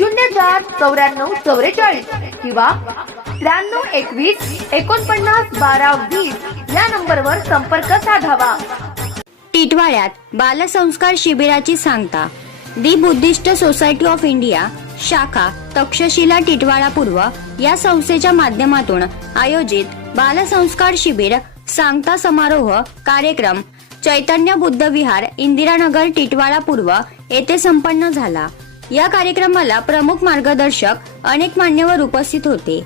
शून्य चार चौऱ्याण्णव चौवेचाळीस किंवा त्र्याण्णव एकवीस एकोणपन्नास बारा वीस या नंबरवर संपर्क साधावा. टिटवाळ्यात बालसंस्कार शिबिराची सांगता. The Buddhist society of India शाखा तक्षशिला टिटवाळा पूर्व या संस्थेच्या माध्यमातून आयोजित बालसंस्कार शिबिर सांगता समारोह कार्यक्रम चैतन्य बुद्ध विहार इंदिरानगर टिटवाळा पूर्व येथे संपन्न झाला. या कार्यक्रमाला प्रमुख मार्गदर्शक अनेक मान्यवर उपस्थित होते.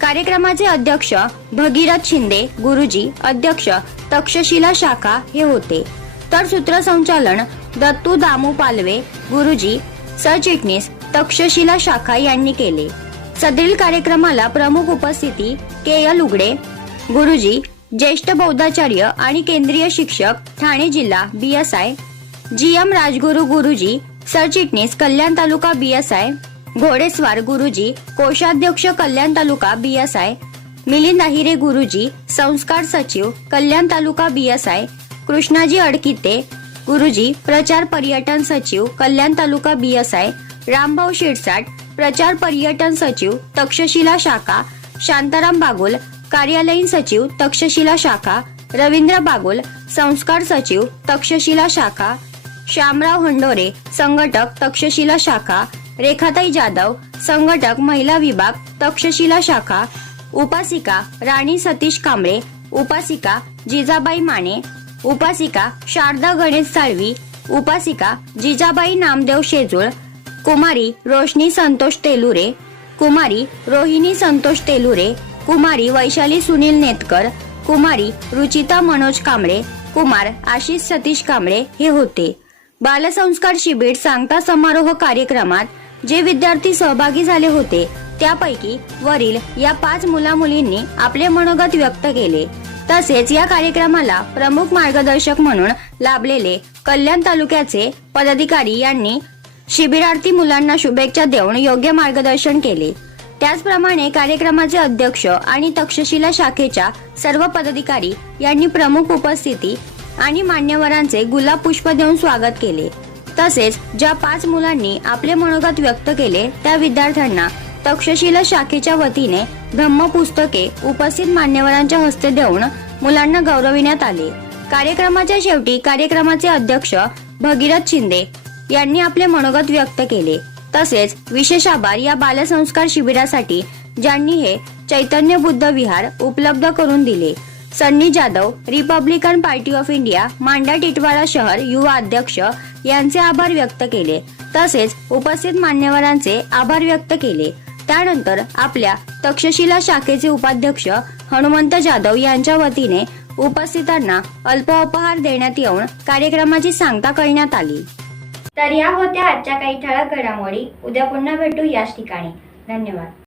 कार्यक्रमाचे अध्यक्ष भगीरथ शिंदे गुरुजी अध्यक्ष तक्षशिला शाखा हे होते. तर सूत्रसंचालन दत्तू दामू पालवे गुरुजी सरचिटणीस तक्षशिला शाखा यांनी केले. सदरील कार्यक्रमाला प्रमुख उपस्थिती के एल उगडे गुरुजी ज्येष्ठ बौद्धाचार्य आणि केंद्रीय शिक्षक ठाणे जिल्हा B S I G M Rajguru गुरुजी सरचिटणीस कल्याण तालुका बीएसआय घोडेस्वार गुरुजी कोषाध्यक्ष कल्याण तालुका बीएसआय मिलिंद अहिरे गुरुजी संस्कार सचिव कल्याण तालुका बीएसआय कृष्णाजी अडकिते गुरुजी प्रचार पर्यटन सचिव कल्याण तालुका बीएसआय रामभाऊ शिरसाट प्रचार पर्यटन सचिव तक्षशिला शाखा शांताराम बागुल कार्यालयीन सचिव तक्षशिला शाखा रवींद्र बागुल संस्कार सचिव तक्षशिला शाखा श्यामराव हंडोरे संघटक तक्षशिला शाखा रेखाताई जाधव संघटक महिला विभाग तक्षशिला शाखा उपासिका राणी सतीश कांबळे उपासिका जिजाबाई माने उपासिका शारदा गणेश साळवी उपासिका जिजाबाई नामदेव शेजूळ कुमारी रोशनी संतोष तेलुरे कुमारी रोहिणी संतोष तेलुरे कुमारी वैशाली सुनील नेतकर कुमारी रुचिता मनोज कांबळे कुमार आशिष सतीश कांबळे हे होते. बालसंस्कार शिबिर सांगता समारोह कार्यक्रमात जे विद्यार्थी सहभागी झाले होते त्यापैकी वरील या पाच मुला मुलींनी आपले मनोगत व्यक्त केले. तसेच या कार्यक्रमाला प्रमुख मार्गदर्शक म्हणून लाभलेले कल्याण तालुक्याचे पदाधिकारी यांनी शिबिरार्थी मुलांना शुभेच्छा देऊन योग्य मार्गदर्शन केले. त्याचप्रमाणे कार्यक्रमाचे अध्यक्ष आणि तक्षशिला शाखेच्या सर्व पदाधिकारी यांनी प्रमुख उपस्थिती आणि मान्यवरांचे गुलाब पुष्प देऊन स्वागत केले. तसेच ज्या पाच मुलांनी आपले मनोगत व्यक्त केले त्या विद्यार्थ्यांना तक्षशिला शाखेच्या वतीने ब्रह्म पुस्तके उपस्थित मान्यवरांच्या हस्ते देऊन मुलांना गौरविण्यात आले. कार्यक्रमाच्या शेवटी कार्यक्रमाचे अध्यक्ष भगीरथ शिंदे यांनी आपले मनोगत व्यक्त केले. तसेच विशेष आभार या बालसंस्कार शिबिरासाठी ज्यांनी हे चैतन्य बुद्ध विहार उपलब्ध करून दिले. Sunny Jadhav Republican party of India Manda Titwala शहर युवा अध्यक्ष यांचे आभार व्यक्त केले. तसेच उपस्थित मान्यवरांचे आभार व्यक्त केले. त्यानंतर आपल्या तक्षशिला शाखेचे उपाध्यक्ष हनुमंत जाधव यांच्या वतीने उपस्थितांना अल्प उपहार देण्यात येऊन कार्यक्रमाची सांगता करण्यात आली. तर या होत्या आजच्या काही ठळक घडामोडी. उद्या पुन्हा भेटू याच ठिकाणी. धन्यवाद.